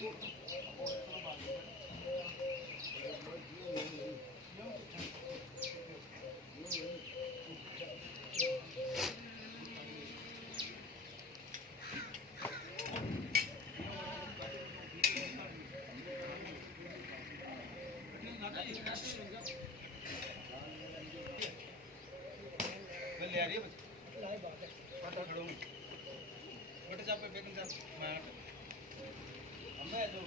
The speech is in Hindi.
ले आ रही है बट खड़ो बट जा पे बेकन जा मैं हमें जो